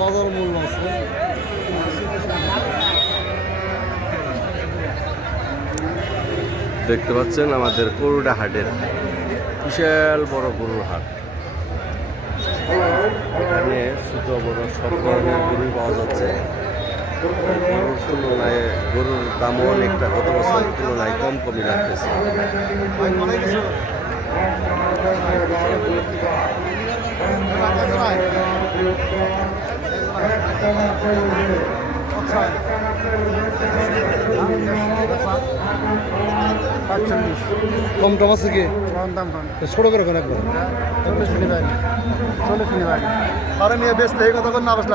বাজার মূল্য আছে। দেখতে পাচ্ছেন আমাদের গরুড়া হাটের বিশাল বড় গরুর হাট। এখানে ছোট বড় সব ধরনের গরুই পাওয়া যাচ্ছে। গরুর তুলনায় গরুর দামও অনেকটা গত বছরের তুলনায় কমই রাখতেছে। কম টম আছে কি? ছোট করে কোন একবার 40 নিয়ে আরে নিয়ে বেচলে এই কথা কোন না বেচলে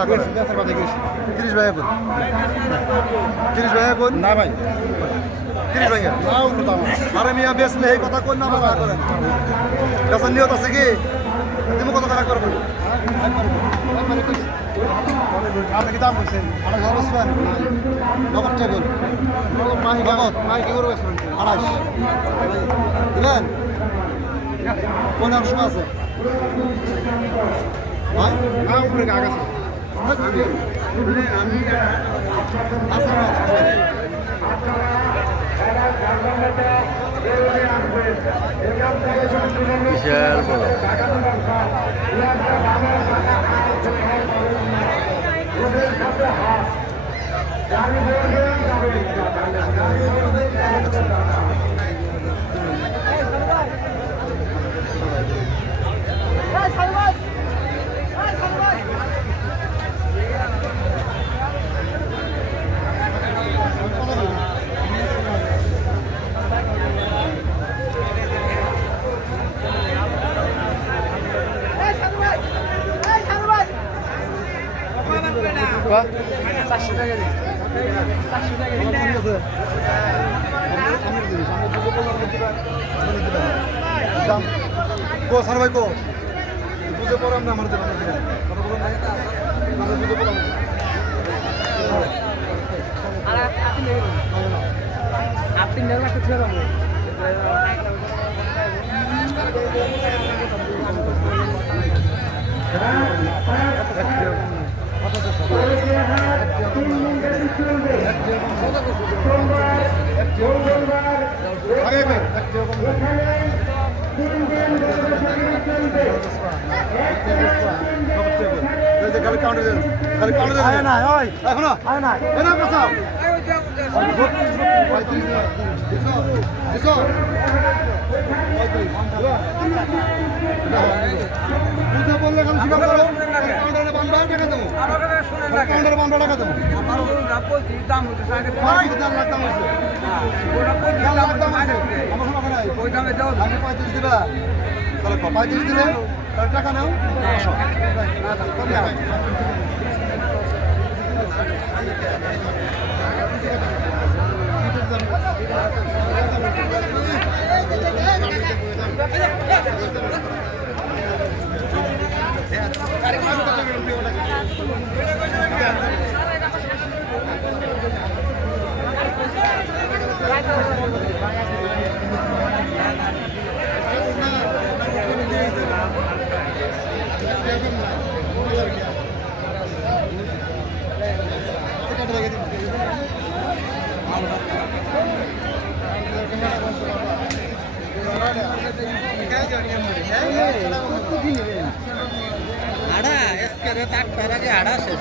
30 ভাই এখন 30 ভাই এখন না ভাই 30 ভাই আরে মিয়া বেচলে এই কথা কোন না বেচলে করেন কাছে নিয়ত আছে কি তুমি কত টাকা করবে আপনি কি দাম বলছেন? 28 নগদ টেবিল মাহি কি করবে? 28 দিবেন? কোন অংশ আছে? ভাই না উপরে কাগজ আছে বিশাল বড় সার ভাই কো বুঝে পড়াম না আমার বুঝে পড়াম আপনি নেওয়া একটা ছেড়ে বললে টাকা দেবো টাকা দেবো আমি 35 দিবা তাহলে 35 দিলে তাহলে টাকা নাও আড়া এসকে রে তাক তার আগে আড়া শেষ